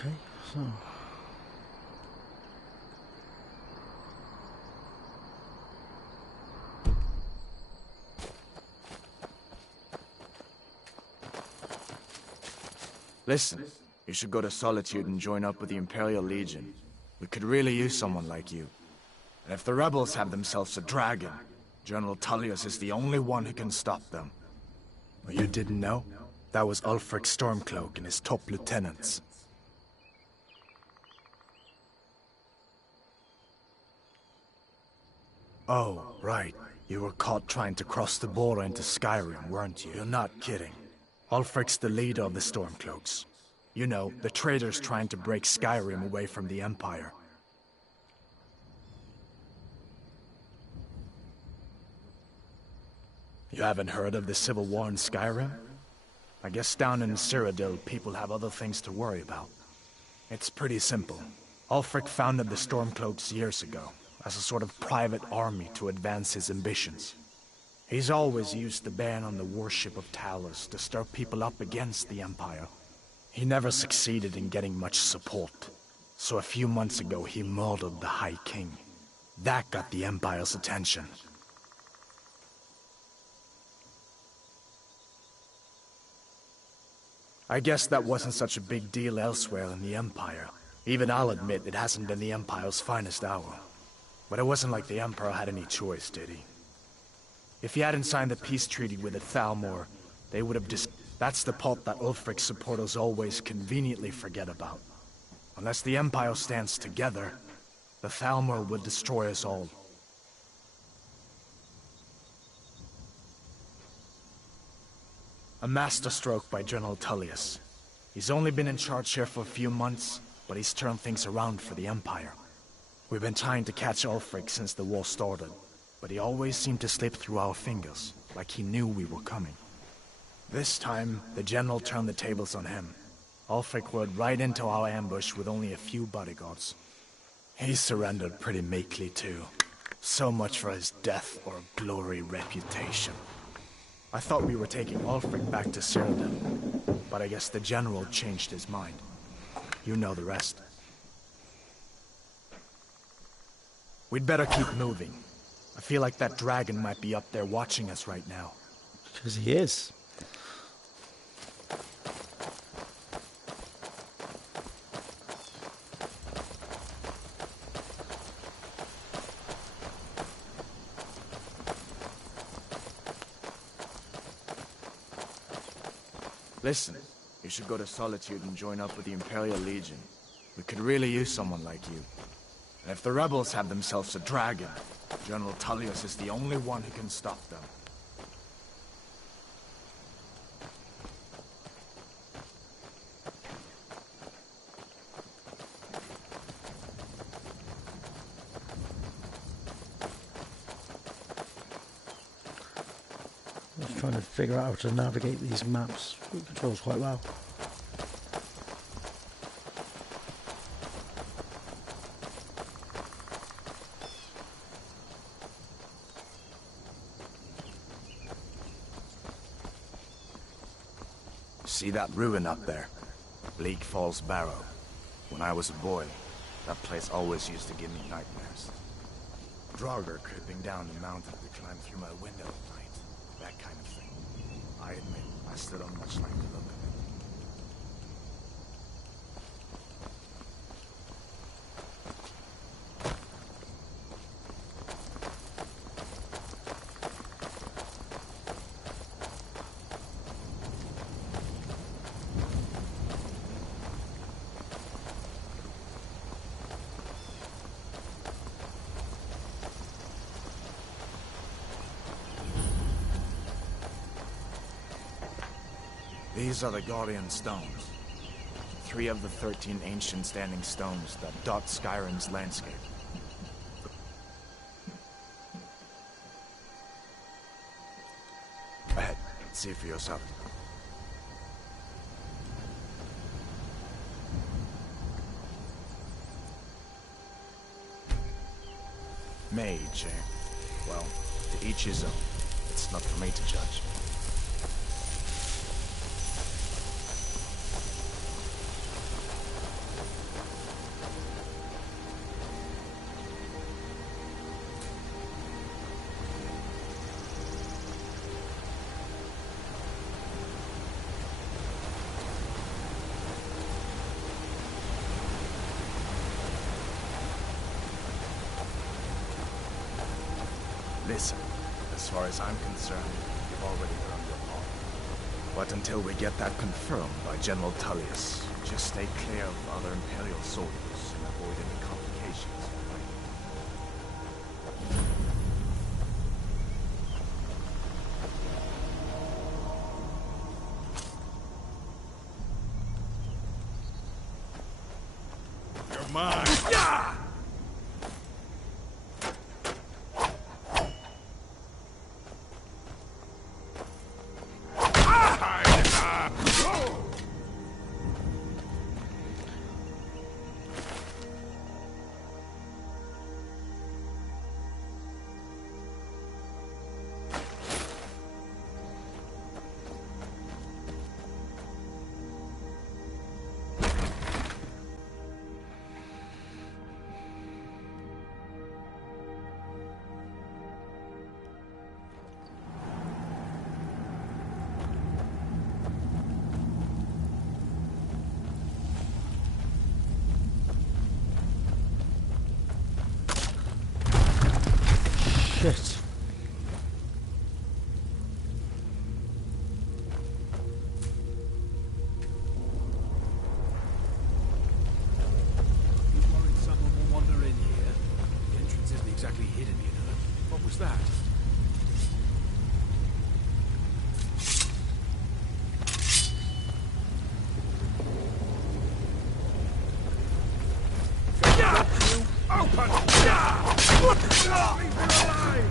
Okay, so... Listen, you should go to Solitude and join up with the Imperial Legion. We could really use someone like you. And if the rebels have themselves a dragon, General Tullius is the only one who can stop them. Well, you didn't know? That was Ulfric Stormcloak and his top lieutenants. Oh, right. You were caught trying to cross the border into Skyrim, weren't you? You're not kidding. Ulfric's the leader of the Stormcloaks. You know, the traitors trying to break Skyrim away from the Empire. You haven't heard of the civil war in Skyrim? I guess down in Cyrodiil, people have other things to worry about. It's pretty simple. Ulfric founded the Stormcloaks years ago, as a sort of private army to advance his ambitions. He's always used the ban on the worship of Talos to stir people up against the Empire. He never succeeded in getting much support, so a few months ago he murdered the High King. That got the Empire's attention. I guess that wasn't such a big deal elsewhere in the Empire. Even I'll admit it hasn't been the Empire's finest hour. But it wasn't like the Emperor had any choice, did he? If he hadn't signed the peace treaty with the Thalmor, they would have That's the part that Ulfric's supporters always conveniently forget about. Unless the Empire stands together, the Thalmor would destroy us all. A masterstroke by General Tullius. He's only been in charge here for a few months, but he's turned things around for the Empire. We've been trying to catch Ulfric since the war started, but he always seemed to slip through our fingers, like he knew we were coming. This time, the General turned the tables on him. Ulfric rode right into our ambush with only a few bodyguards. He surrendered pretty meekly too. So much for his death or glory reputation. I thought we were taking Ulfric back to Cyrodiil, but I guess the General changed his mind. You know the rest. We'd better keep moving. I feel like that dragon might be up there watching us right now. Because he is. Listen, you should go to Solitude and join up with the Imperial Legion. We could really use someone like you. And if the rebels have themselves a dragon, General Tullius is the only one who can stop them. Just trying to figure out how to navigate these maps. It controls quite well. See that ruin up there? Bleak Falls Barrow. When I was a boy, that place always used to give me nightmares. Draugr creeping down the mountain to climb through my window at night. That kind of thing. I admit, I still don't much like the look of it. These are the Guardian Stones. 3 of the 13 ancient standing stones that dot Skyrim's landscape. Go ahead, see for yourself. Mage, eh? Well, to each his own. It's not for me to judge. Listen, as far as I'm concerned, you've already earned your pardon. But until we get that confirmed by General Tullius, just stay clear of other Imperial soldiers and avoid any complications. You're mine! Yeah! Shit. You worried someone will wander in here? The entrance isn't exactly hidden, you know. What was that? Open! Leave her alive!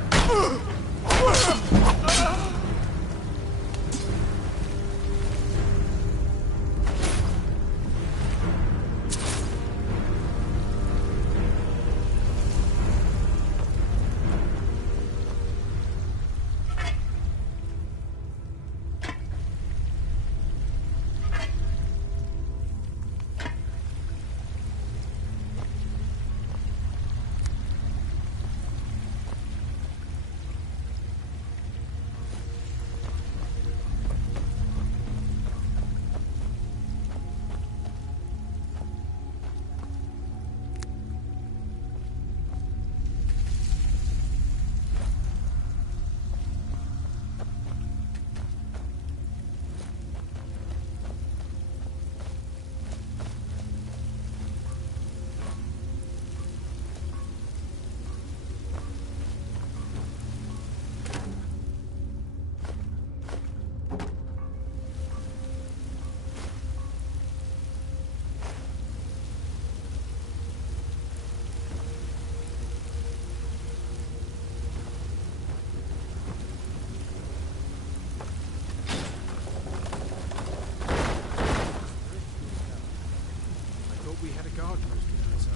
We had a guard posted outside.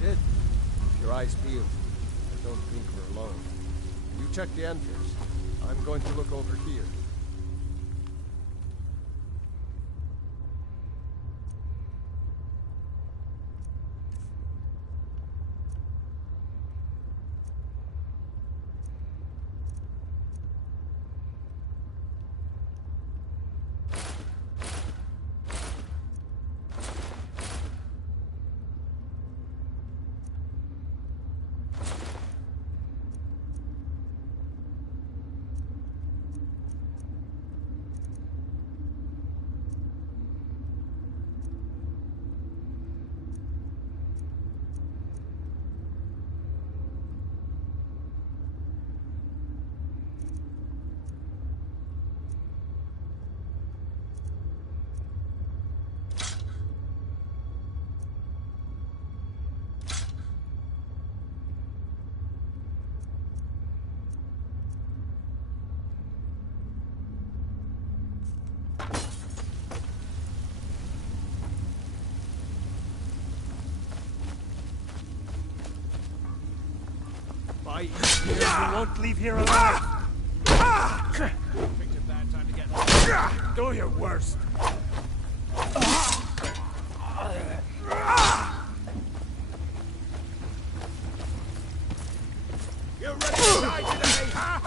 Did? Keep your eyes peeled. I don't think we're alone. You check the entrance. I'm going to look over here. You won't leave here alive. Picked a bad time to get lost. Do your worst. You ready to die today, huh?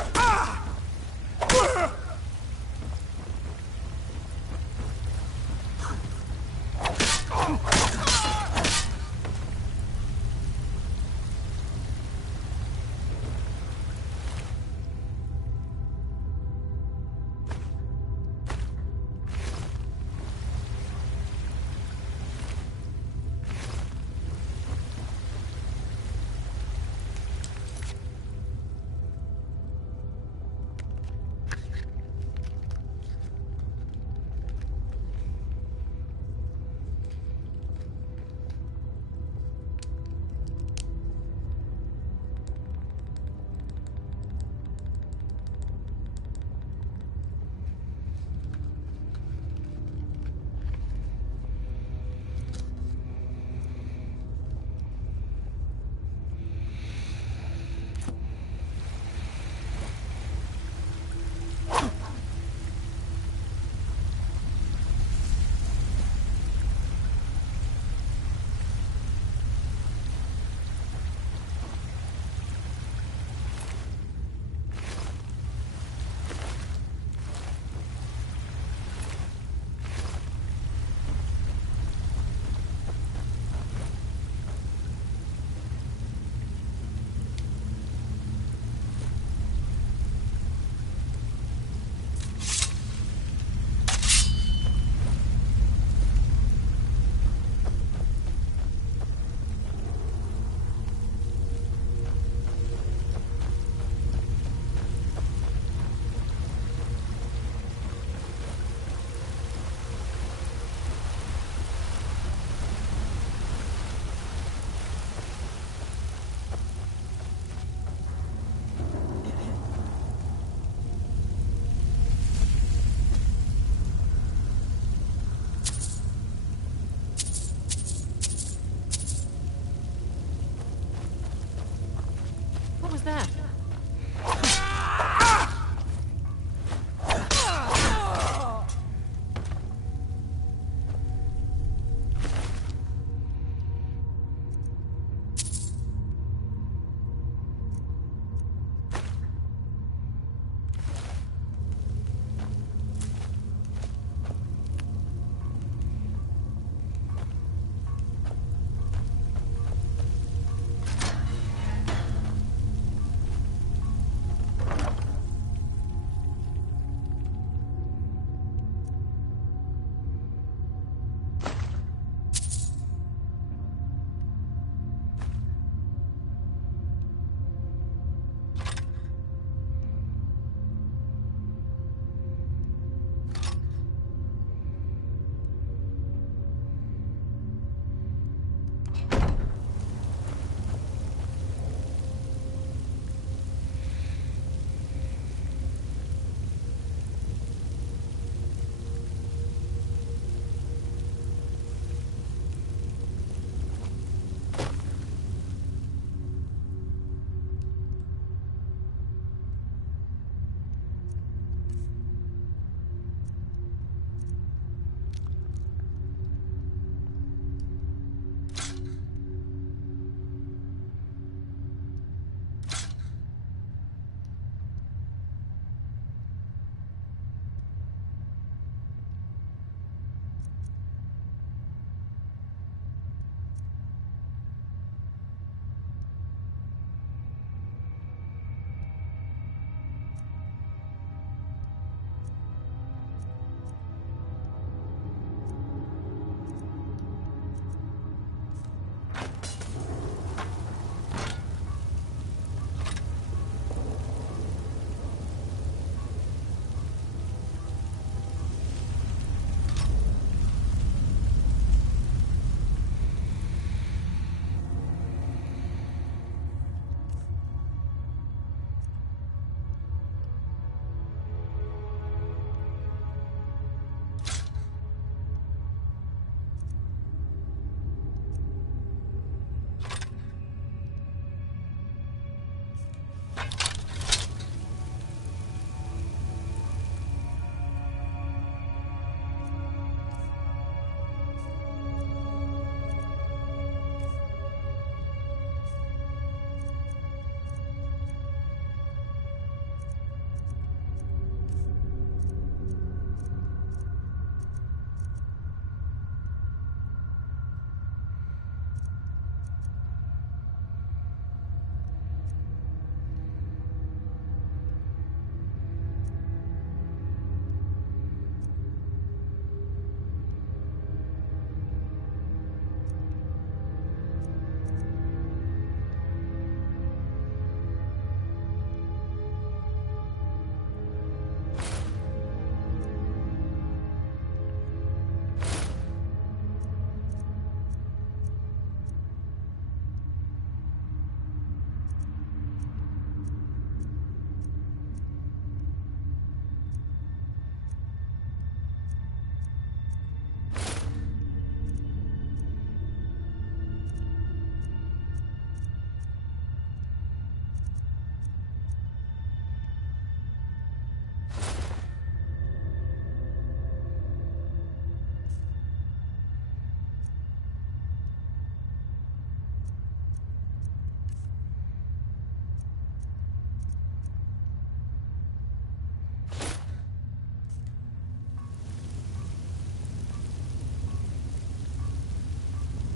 Yeah.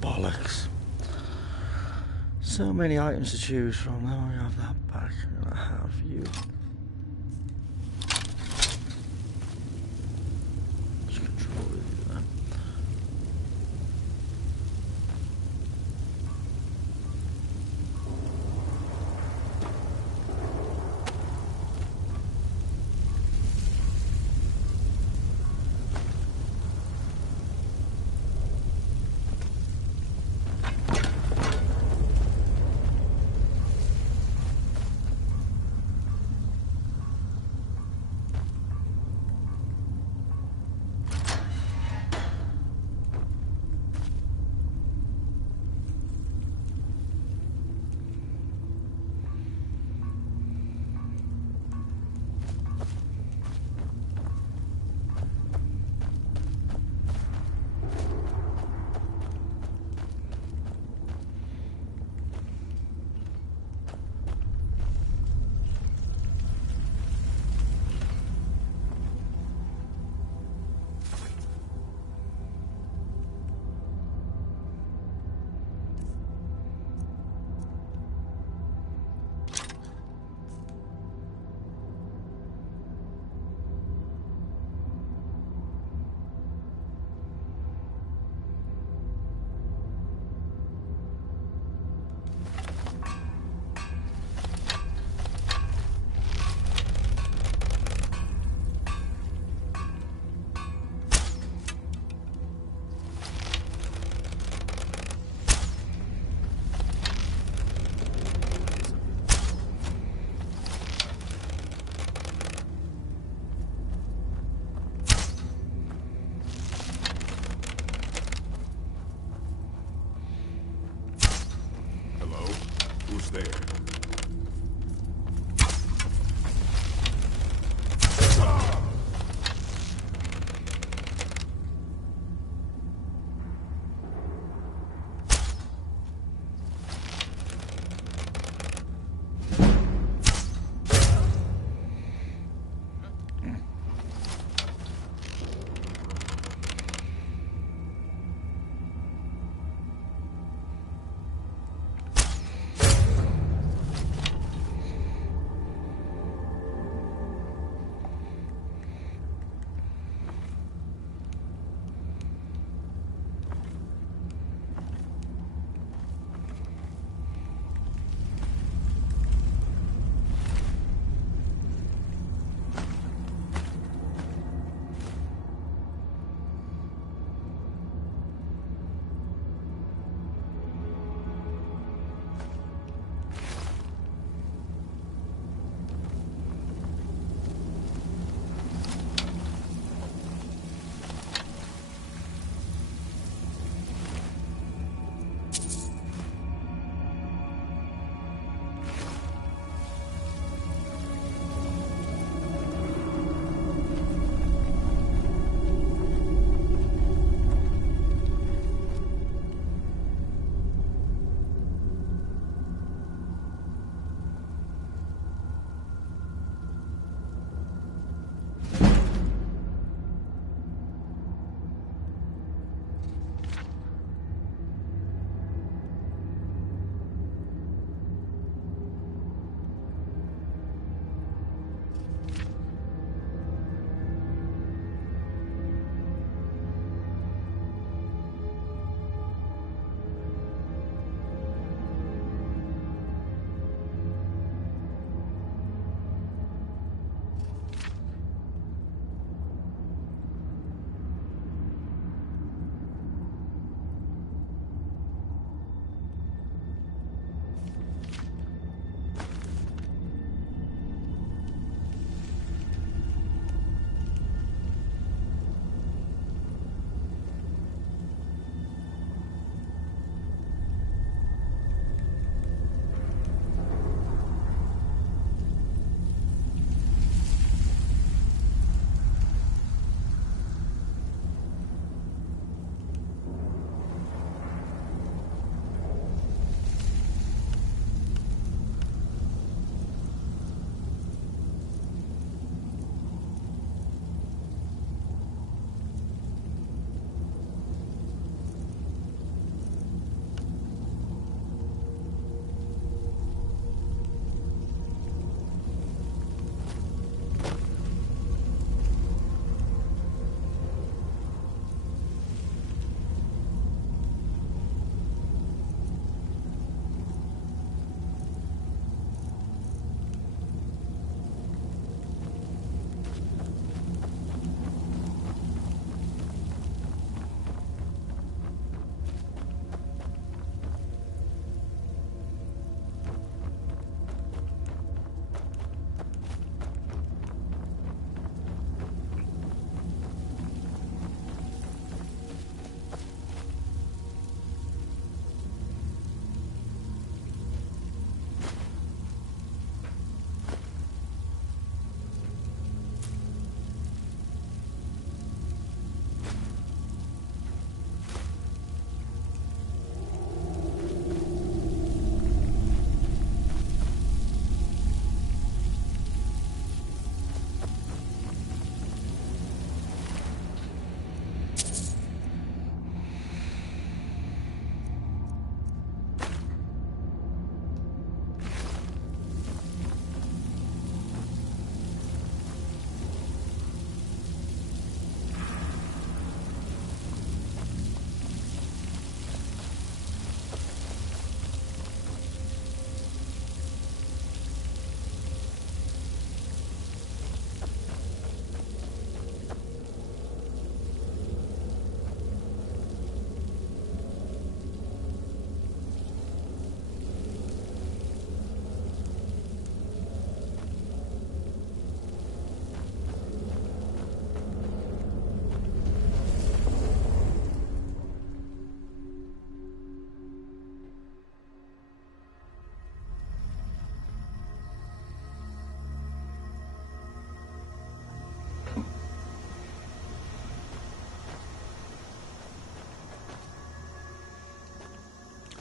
Bollocks. So many items to choose from. Now I have that back. I'm gonna have you. Let's control you then.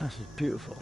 This is beautiful.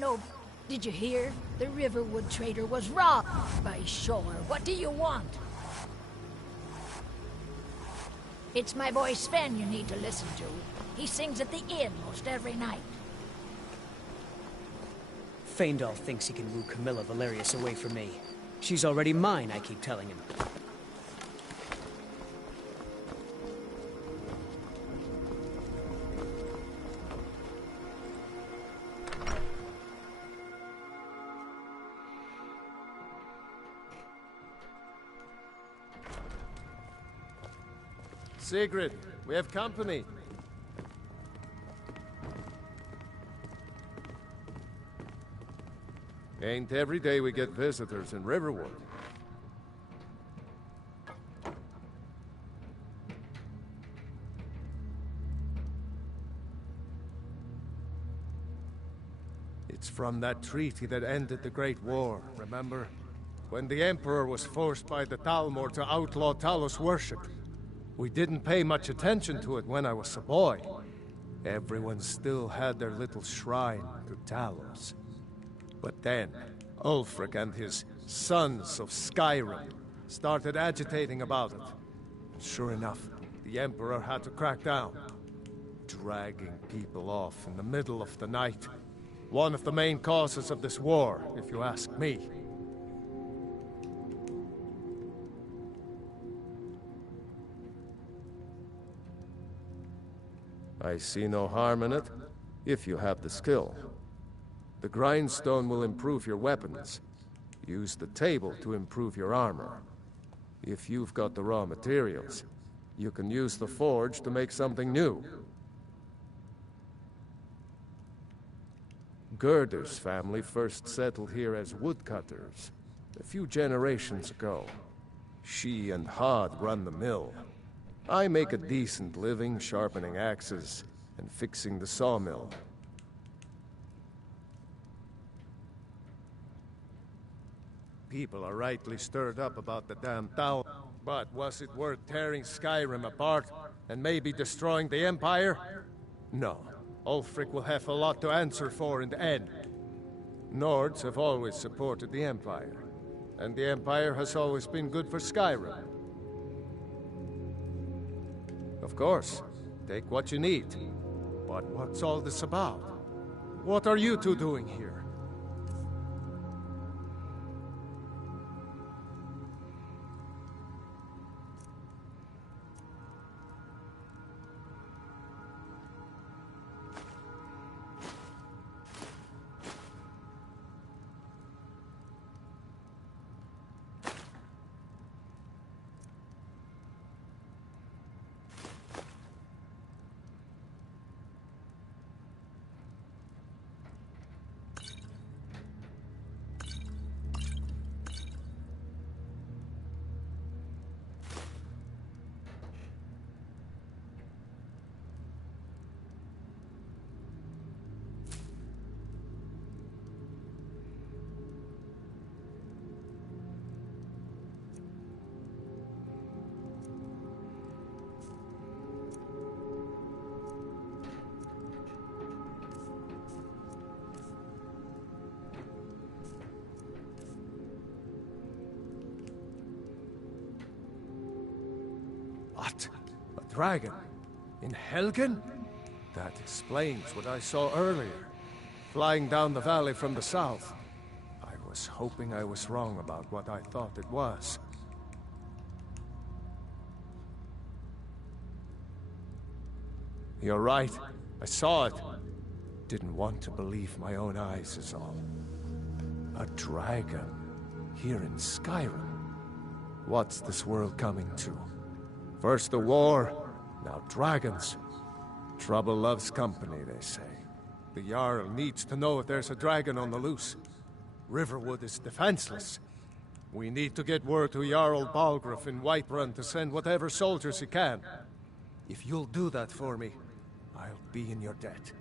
No. Did you hear? The Riverwood trader was robbed by Shore. What do you want? It's my boy Sven you need to listen to. He sings at the inn most every night. Faendal thinks he can woo Camilla Valerius away from me. She's already mine, I keep telling him. Sigrid, we have company. Ain't every day we get visitors in Riverwood. It's from that treaty that ended the Great War, remember? When the Emperor was forced by the Thalmor to outlaw Talos worship. We didn't pay much attention to it when I was a boy. Everyone still had their little shrine to Talos. But then, Ulfric and his sons of Skyrim started agitating about it. Sure enough, the Emperor had to crack down. Dragging people off in the middle of the night. One of the main causes of this war, if you ask me. I see no harm in it, if you have the skill. The grindstone will improve your weapons. Use the table to improve your armor. If you've got the raw materials, you can use the forge to make something new. Gerder's family first settled here as woodcutters, a few generations ago. She and Hod run the mill. I make a decent living sharpening axes and fixing the sawmill. People are rightly stirred up about the damn town. But was it worth tearing Skyrim apart and maybe destroying the Empire? No. Ulfric will have a lot to answer for in the end. Nords have always supported the Empire. And the Empire has always been good for Skyrim. Of course, take what you need. But what's all this about? What are you two doing here? What? A dragon? In Helgen? That explains what I saw earlier. Flying down the valley from the south. I was hoping I was wrong about what I thought it was. You're right. I saw it. Didn't want to believe my own eyes is all. A dragon. Here in Skyrim. What's this world coming to? First the war, now dragons. Trouble loves company, they say. The Jarl needs to know if there's a dragon on the loose. Riverwood is defenseless. We need to get word to Jarl Balgruuf in Whiterun to send whatever soldiers he can. If you'll do that for me, I'll be in your debt.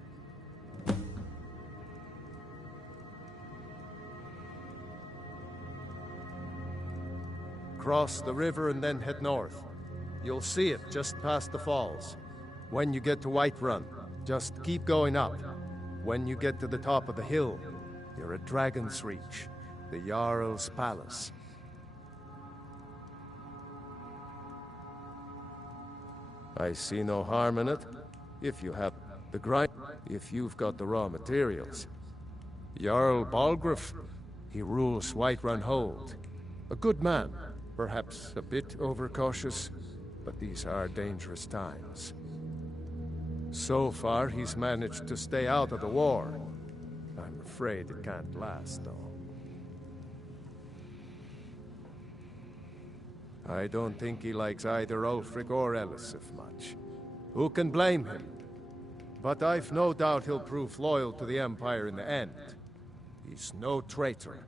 Cross the river and then head north. You'll see it just past the falls. When you get to Whiterun, just keep going up. When you get to the top of the hill, you're at Dragon's Reach, the Jarl's palace. I see no harm in it, if you have the grind, if you've got the raw materials. Jarl Balgruuf, he rules Whiterun Hold. A good man, perhaps a bit overcautious, but these are dangerous times. So far, he's managed to stay out of the war. I'm afraid it can't last, though. I don't think he likes either Ulfric or Elisif much. Who can blame him? But I've no doubt he'll prove loyal to the Empire in the end. He's no traitor.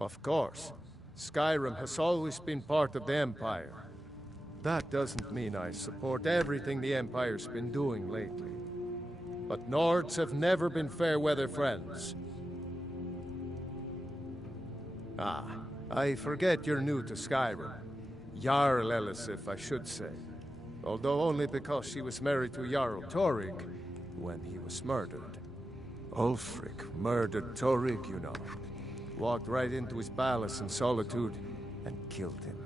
Of course, Skyrim has always been part of the Empire. That doesn't mean I support everything the Empire's been doing lately. But Nords have never been fair-weather friends. Ah, I forget you're new to Skyrim. Jarl Elisif, I should say. Although only because she was married to Jarl Torygg when he was murdered. Ulfric murdered Torygg, you know. Walked right into his palace in Solitude and killed him.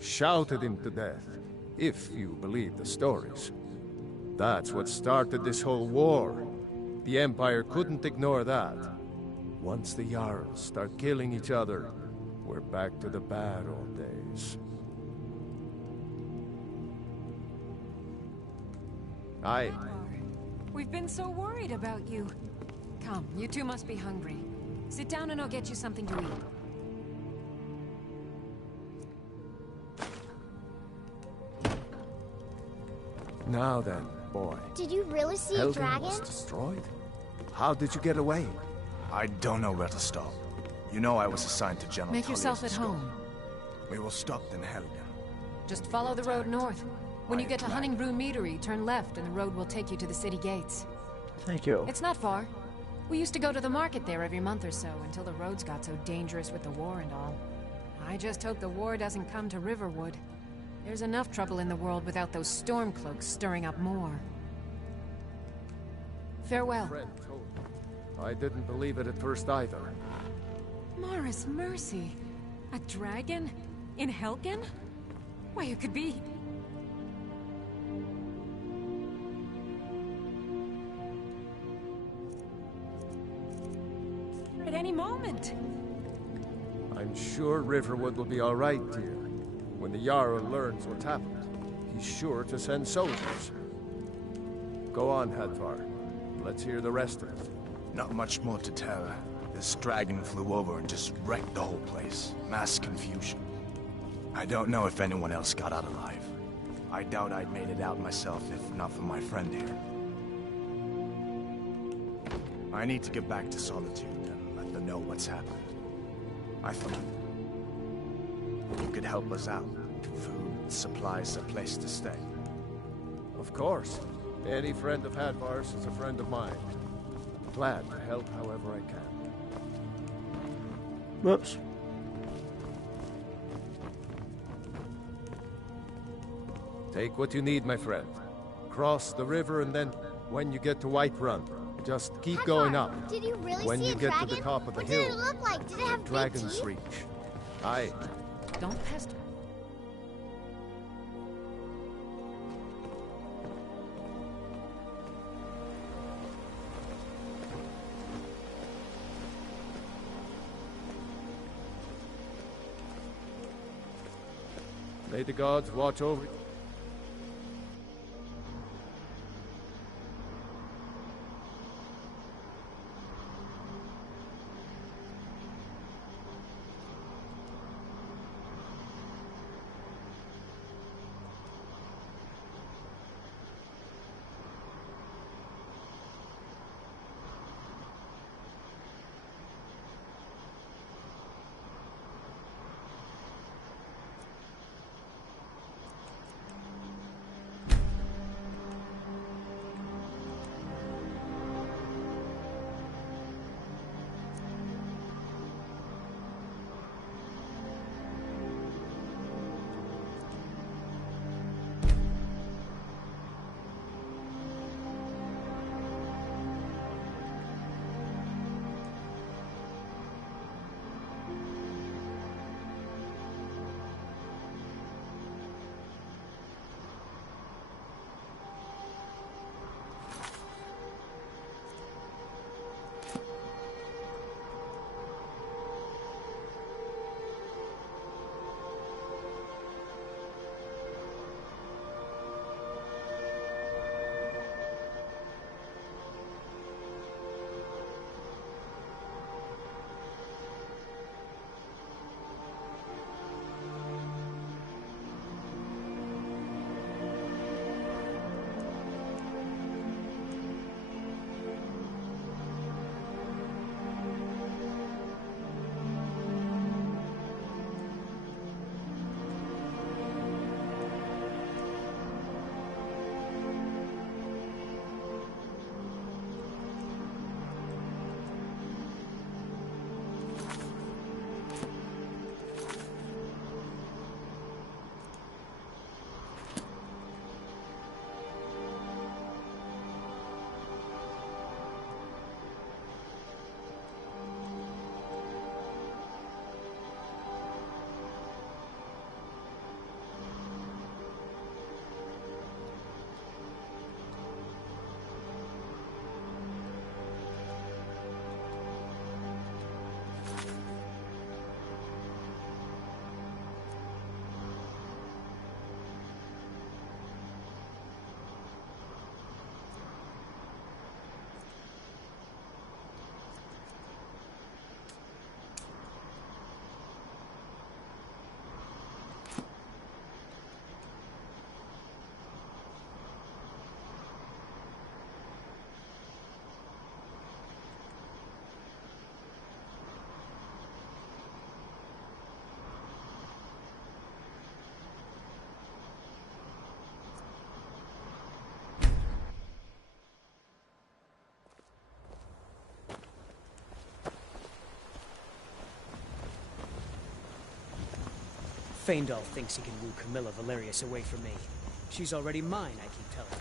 Shouted him to death, if you believe the stories. That's what started this whole war. The Empire couldn't ignore that. Once the Jarls start killing each other, we're back to the bad old days. Aye. We've been so worried about you. Come, you two must be hungry. Sit down and I'll get you something to eat. Now then, boy. Did you really see a Helgen dragon? was destroyed? How did you get away? I don't know where to stop. You know I was assigned to General Make yourself at Tullius' scope. home. We will stop in Helgen. Just follow the road north. When you get to Hunningbrew Meadery, turn left and the road will take you to the city gates. Thank you. It's not far. We used to go to the market there every month or so until the roads got so dangerous with the war and all. I just hope the war doesn't come to Riverwood. There's enough trouble in the world without those stormcloaks stirring up more. Farewell. Friend told me. I didn't believe it at first either. Morris Mercy. A dragon? In Helgen? Why, you could be... at any moment. I'm sure Riverwood will be all right, dear. When the Jarl learns what's happened, he's sure to send soldiers. Go on, Hadvar. Let's hear the rest of it. Not much more to tell. This dragon flew over and just wrecked the whole place. Mass confusion. I don't know if anyone else got out alive. I doubt I'd made it out myself if not for my friend here. I need to get back to Solitude and let them know what's happened. I thought you could help us out. Food, supplies, a place to stay. Of course. Any friend of Hadvar's is a friend of mine. Glad to help however I can. Whoops. Take what you need, my friend. Cross the river and then, when you get to Whiterun, just keep going up. Did you really When see you a get dragon? to the top of the What hill, did it look like? Did it have big Dragon's teeth? Reach. Aye. Don't pester. May the gods watch over you. Faendal thinks he can woo Camilla Valerius away from me. She's already mine, I keep telling him.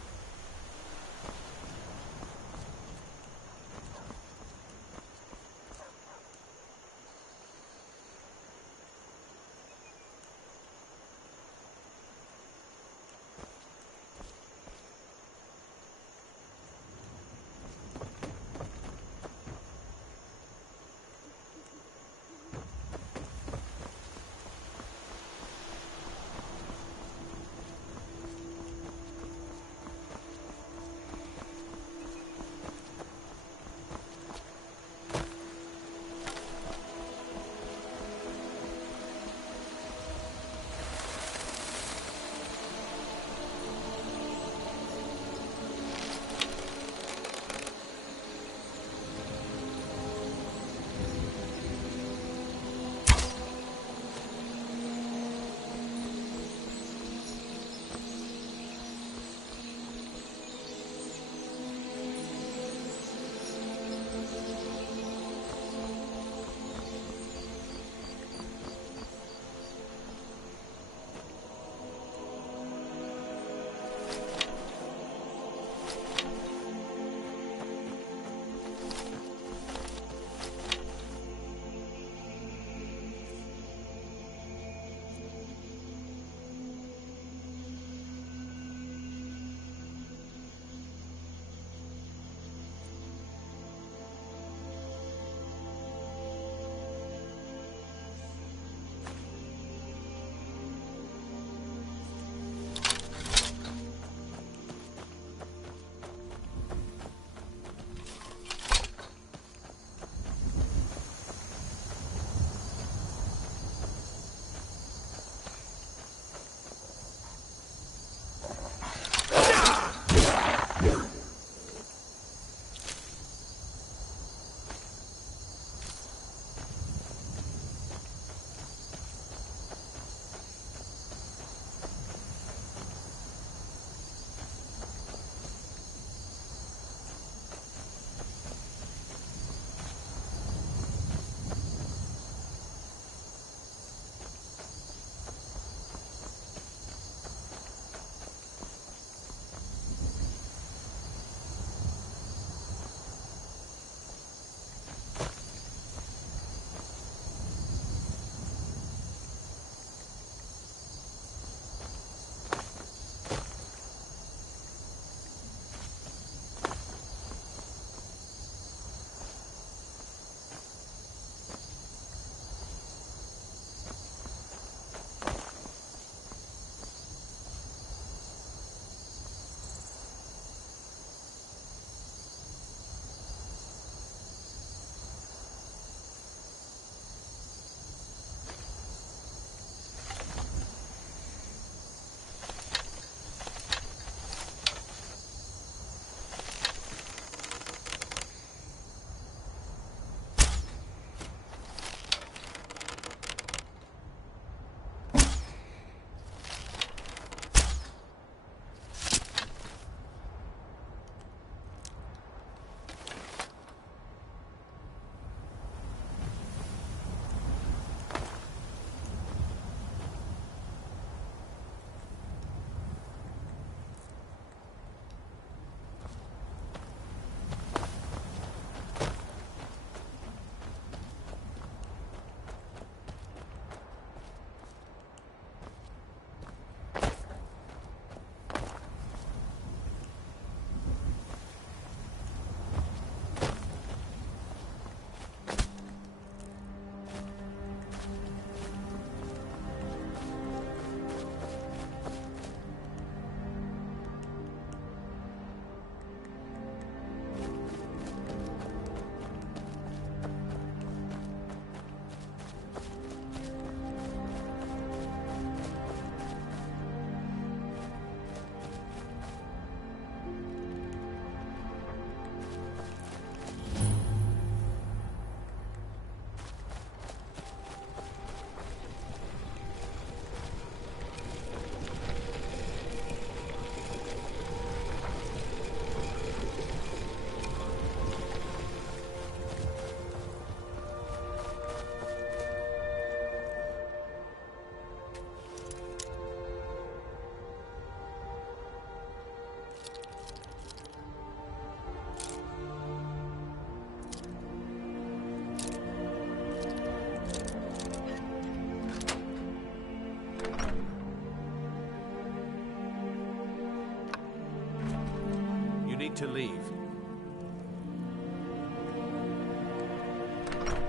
You need to leave.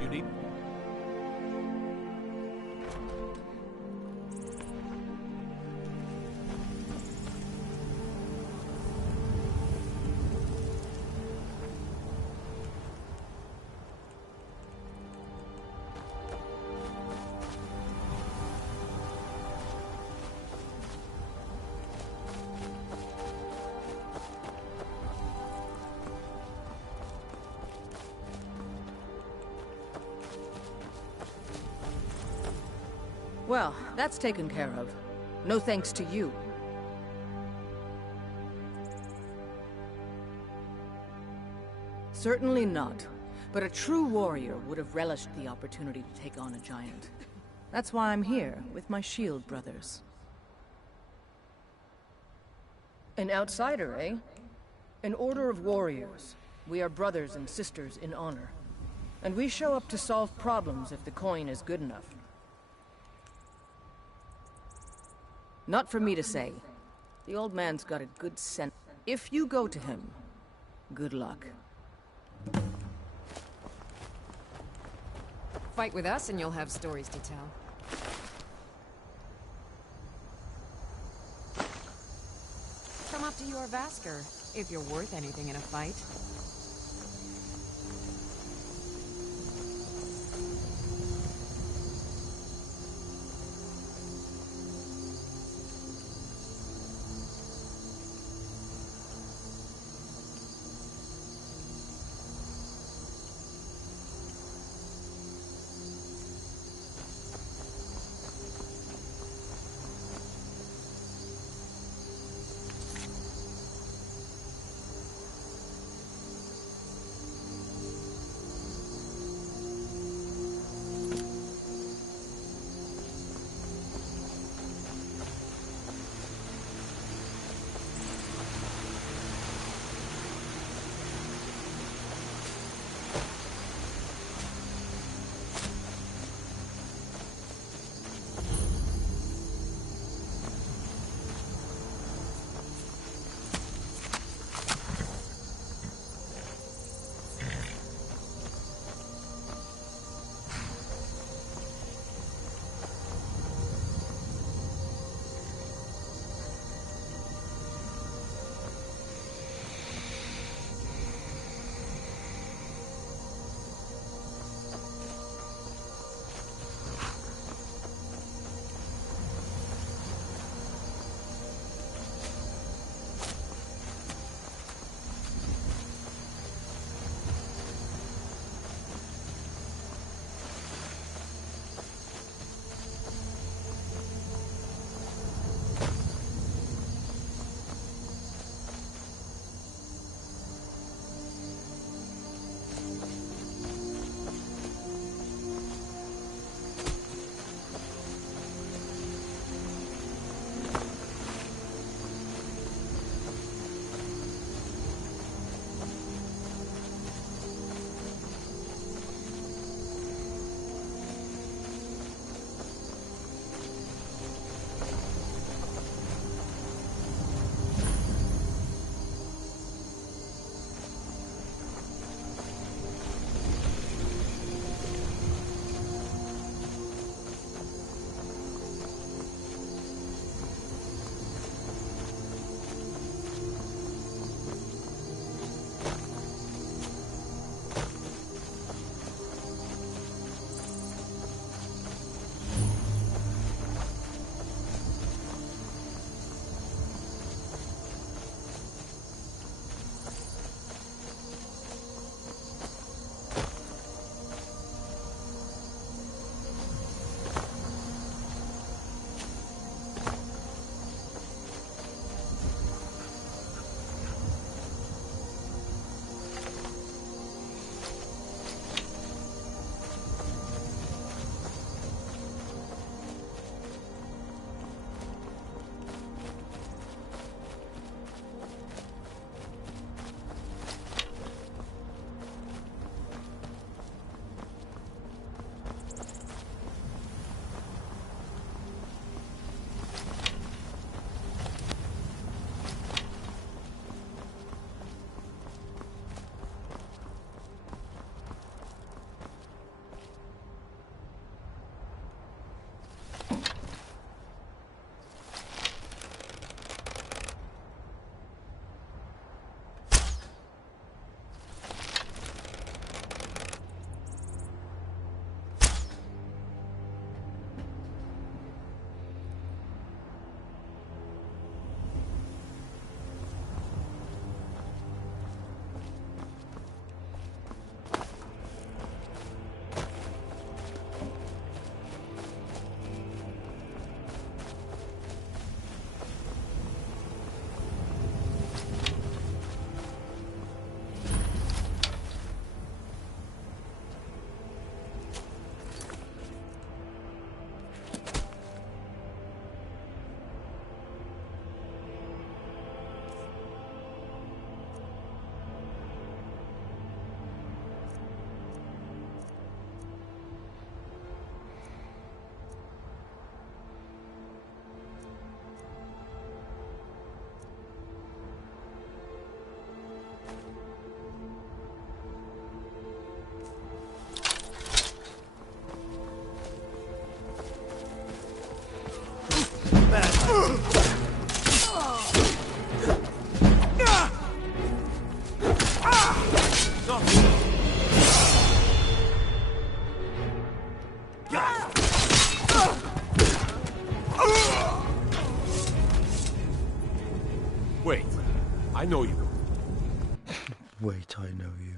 You need... Well, that's taken care of. No thanks to you. Certainly not. But a true warrior would have relished the opportunity to take on a giant. That's why I'm here, with my shield brothers. An outsider, eh? An order of warriors. We are brothers and sisters in honor. And we show up to solve problems if the coin is good enough. Not for me to say. The old man's got a good sense. If you go to him, good luck. Fight with us and you'll have stories to tell. Come up to your Vasker, if you're worth anything in a fight. Wait, I know you.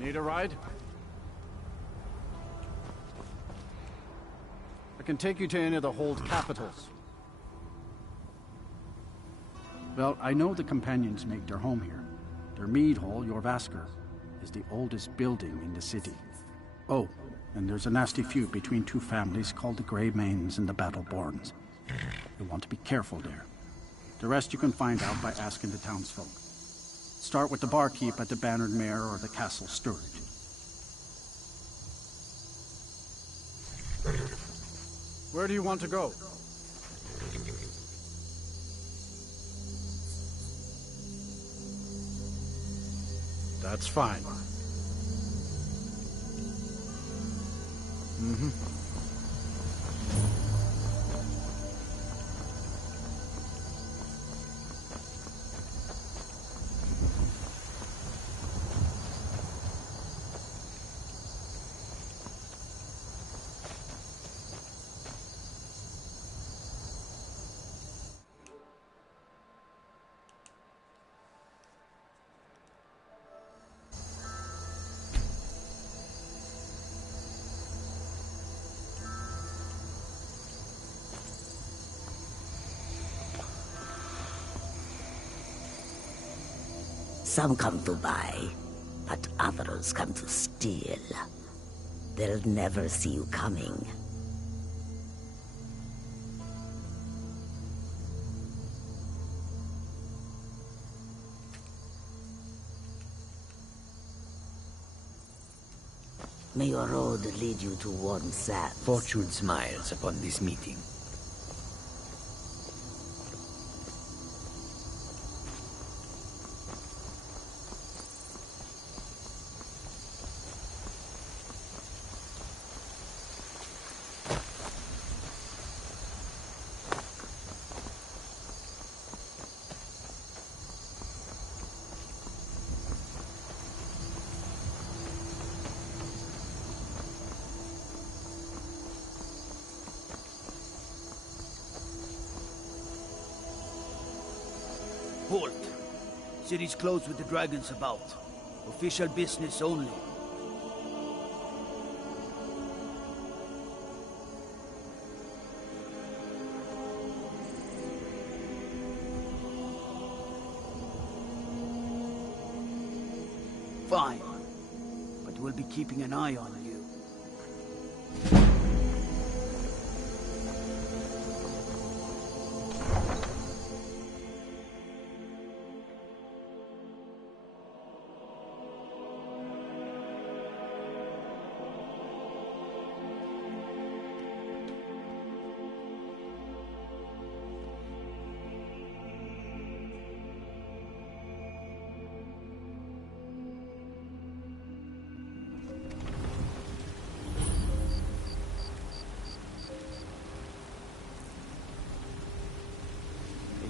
Need a ride? I can take you to any of the hold capitals. Well, I know the companions make their home here. Their mead hall, Jorvaskr, is the oldest building in the city. Oh, and there's a nasty feud between two families called the Grey Manes and the Battleborns. You'll want to be careful there. The rest you can find out by asking the townsfolk. Start with the barkeep at the Bannered Mare or the Castle Steward. Where do you want to go? That's fine. Some come to buy, but others come to steal. They'll never see you coming. May your road lead you to warm sands. Fortune smiles upon this meeting. Halt. City's closed with the dragons about. Official business only. Fine. But we'll be keeping an eye on you.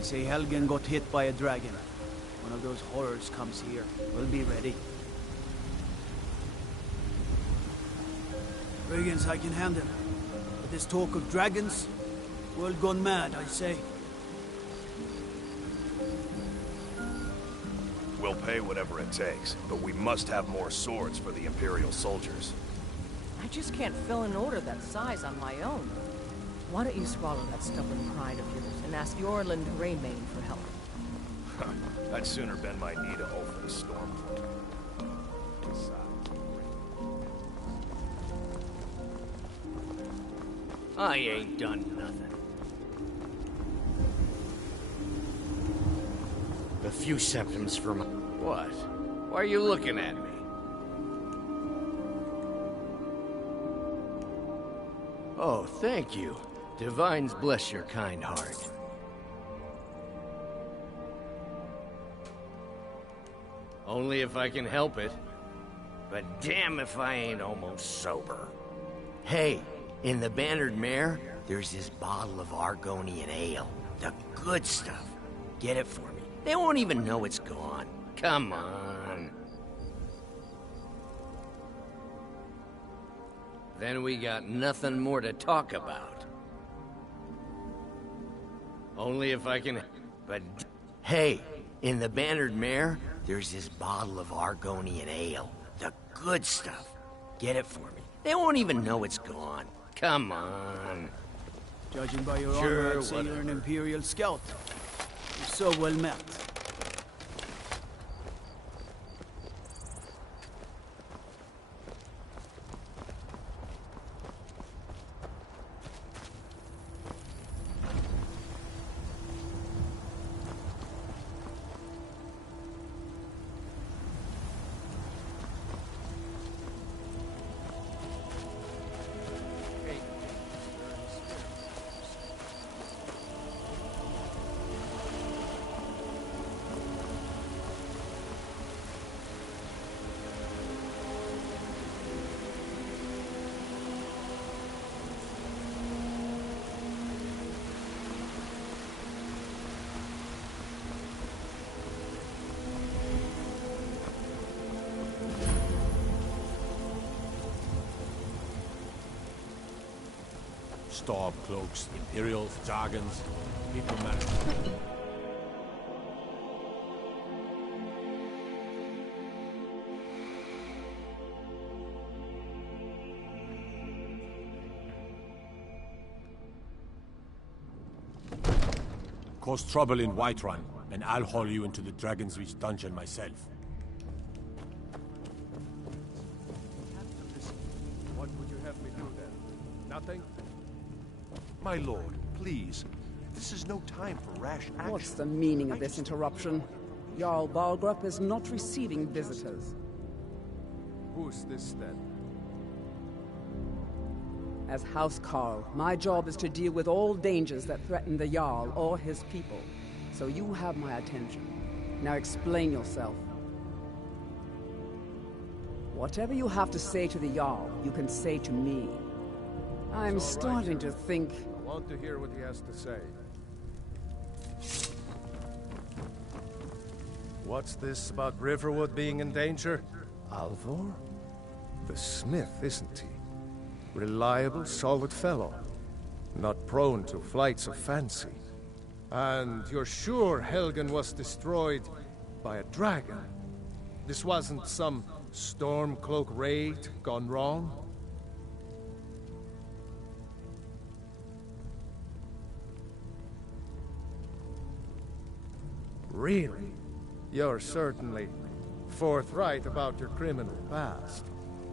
Say Helgen got hit by a dragon. One of those horrors comes here. We'll be ready. Brigands I can handle. But this talk of dragons, world gone mad, I say. We'll pay whatever it takes, but we must have more swords for the Imperial soldiers. I just can't fill an order that size on my own. Why don't you swallow that stubborn pride of yours and ask Yorland Greymane for help? I'd sooner bend my knee to Ulfric's storm. I ain't done nothing. A few symptoms from... What? Why are you looking at me? Oh, thank you. Divines bless your kind heart. Only if I can help it. But damn if I ain't almost sober. Hey, in the Bannered Mare, there's this bottle of Argonian ale. The good stuff. Get it for me. They won't even know it's gone. Come on. Then we got nothing more to talk about. Only if I can... But... Hey, in the Bannered Mare, there's this bottle of Argonian ale. The good stuff. Get it for me. They won't even know it's gone. Come on. Judging by your Sure, armor, I'd say you're an Imperial scout. You're so well met. Storm cloaks, Imperials, Jargons, people manage. Cause trouble in Whiterun, and I'll haul you into the Dragon's Reach dungeon myself. What would you have me do then? Nothing? My lord, please. This is no time for rash action. What's the meaning of this interruption? Jarl Balgrup is not receiving visitors. Who's this then? As House Carl, my job is to deal with all dangers that threaten the Jarl or his people. So you have my attention. Now explain yourself. Whatever you have to say to the Jarl, you can say to me. I'm starting to think... I want to hear what he has to say. What's this about Riverwood being in danger? Alvor? The smith, isn't he? Reliable, solid fellow. Not prone to flights of fancy. And you're sure Helgen was destroyed by a dragon? This wasn't some Stormcloak raid gone wrong? Really? You're certainly forthright about your criminal past.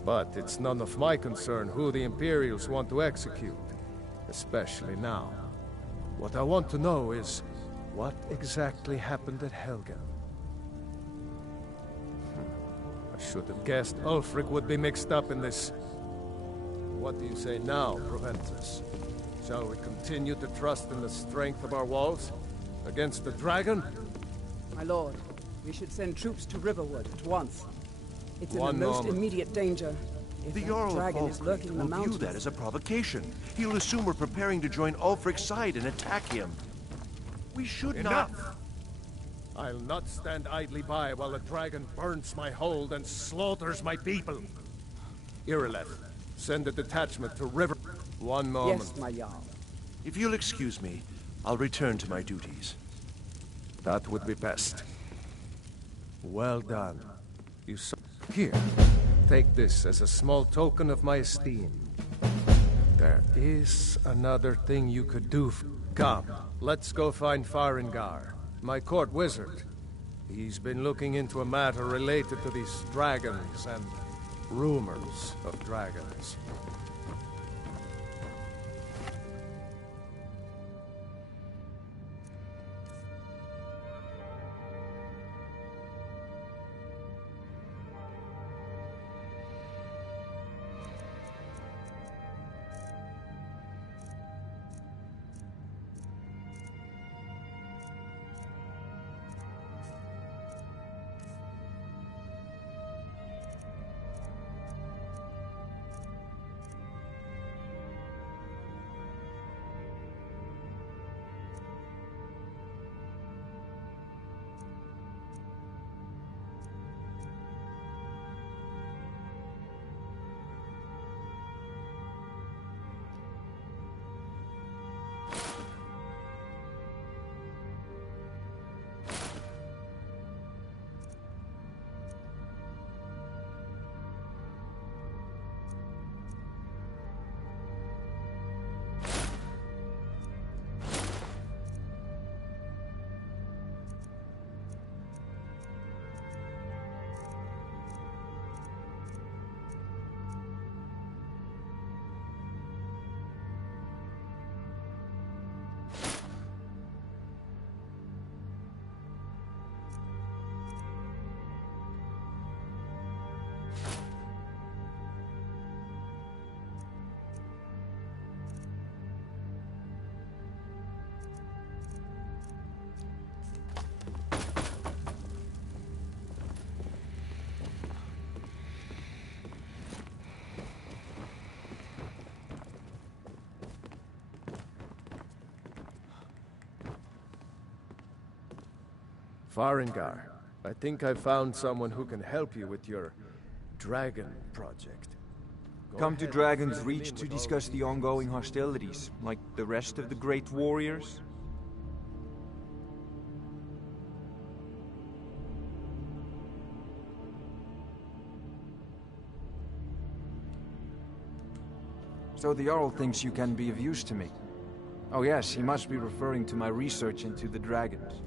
But it's none of my concern who the Imperials want to execute. Especially now. What I want to know is, what exactly happened at Helgen? I should have guessed Ulfric would be mixed up in this. What do you say now, Proventus? Shall we continue to trust in the strength of our walls? Against the dragon? My lord, we should send troops to Riverwood at once. It's in the One most moment. immediate danger. If The that Jarl of dragon is Falkreath lurking in the will view mountains... that as a provocation. He'll assume we're preparing to join Ulfric's side and attack him. We should Enough! not... I'll not stand idly by while the dragon burns my hold and slaughters my people. Irileth, send a detachment to River... One moment. Yes, my Jarl. If you'll excuse me, I'll return to my duties. That would be best. Well done. You saw... Here, take this as a small token of my esteem. There is another thing you could do. Come, let's go find Farengar, my court wizard. He's been looking into a matter related to these dragons and rumors of dragons. Farengar, I think I found someone who can help you with your dragon project. Come to Dragon's Reach to discuss the ongoing hostilities, like the rest of the Great Warriors? So the Jarl thinks you can be of use to me. Oh yes, he must be referring to my research into the dragons.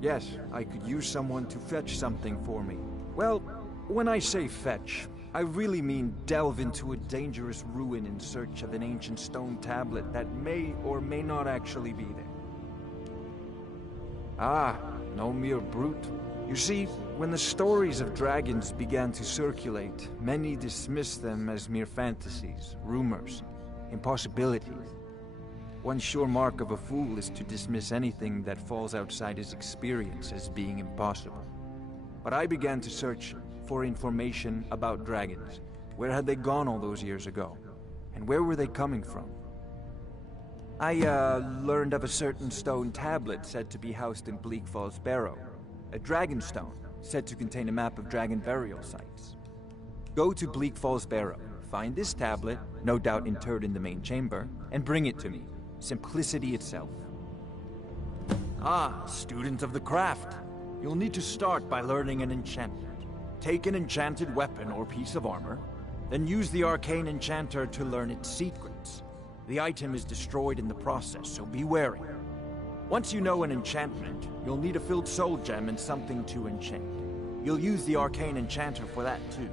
Yes, I could use someone to fetch something for me. Well, when I say fetch, I really mean delve into a dangerous ruin in search of an ancient stone tablet that may or may not actually be there. Ah, no mere brute. You see, when the stories of dragons began to circulate, many dismissed them as mere fantasies, rumors, impossibilities. One sure mark of a fool is to dismiss anything that falls outside his experience as being impossible. But I began to search for information about dragons. Where had they gone all those years ago? And where were they coming from? I learned of a certain stone tablet said to be housed in Bleak Falls Barrow. A dragon stone, said to contain a map of dragon burial sites. Go to Bleak Falls Barrow, find this tablet, no doubt interred in the main chamber, and bring it to me. Simplicity itself. Ah, student of the craft. You'll need to start by learning an enchantment. Take an enchanted weapon or piece of armor, then use the arcane enchanter to learn its secrets. The item is destroyed in the process, so be wary. Once you know an enchantment, you'll need a filled soul gem and something to enchant. You'll use the arcane enchanter for that too.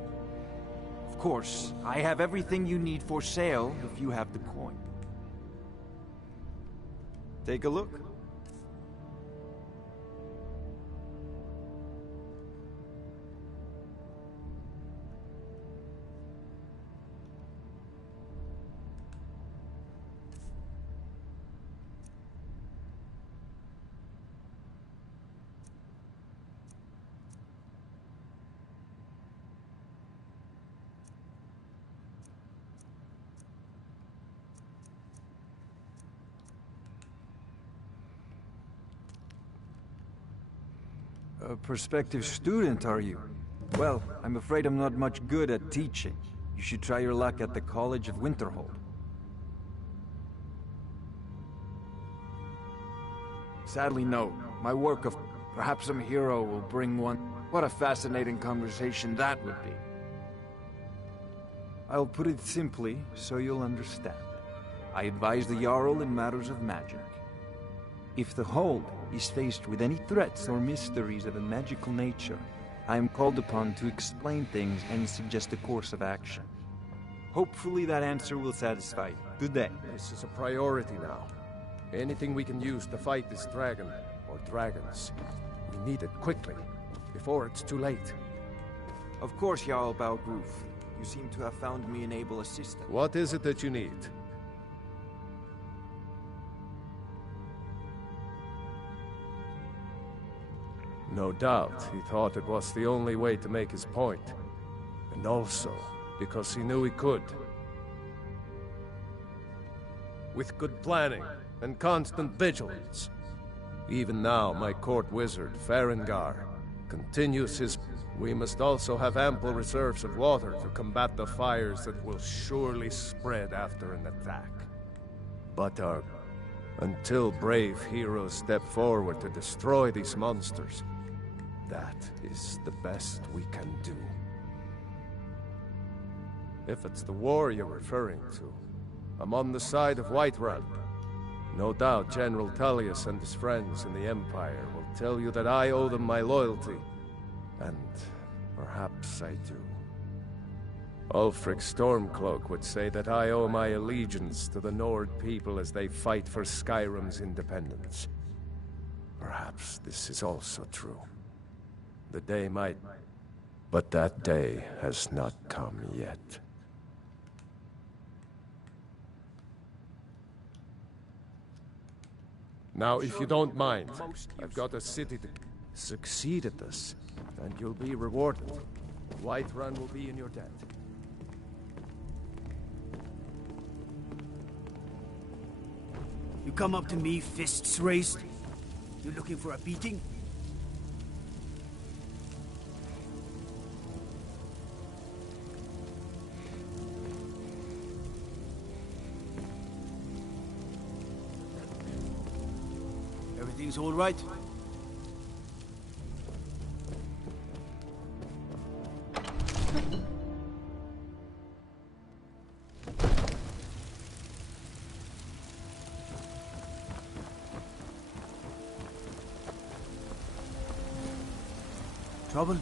Of course, I have everything you need for sale if you have the coin. Take a look. A prospective student, are you? Well, I'm afraid I'm not much good at teaching. You should try your luck at the College of Winterhold. Sadly, no. My work of... Perhaps some hero will bring one. What a fascinating conversation that would be. I'll put it simply so you'll understand. I advise the Jarl in matters of magic. If the Hold is faced with any threats or mysteries of a magical nature, I am called upon to explain things and suggest a course of action. Hopefully that answer will satisfy you. Good day. This is a priority now. Anything we can use to fight this dragon, or dragons, we need it quickly, before it's too late. Of course, Jarl Balgruf. You seem to have found me an able assistant. What is it that you need? No doubt, he thought it was the only way to make his point. And also, because he knew he could. With good planning and constant vigilance. Even now, my court wizard, Farengar, continues his... We must also have ample reserves of water to combat the fires that will surely spread after an attack. But until brave heroes step forward to destroy these monsters, that is the best we can do. If it's the war you're referring to, I'm on the side of Whiterun. No doubt General Tullius and his friends in the Empire will tell you that I owe them my loyalty. And perhaps I do. Ulfric Stormcloak would say that I owe my allegiance to the Nord people as they fight for Skyrim's independence. Perhaps this is also true. The day might... But that day has not come yet. Now, if you don't mind, I've got a city to succeed at this. And you'll be rewarded. Whiterun will be in your debt. You come up to me, fists raised? You looking for a beating? Everything's all right? Trouble?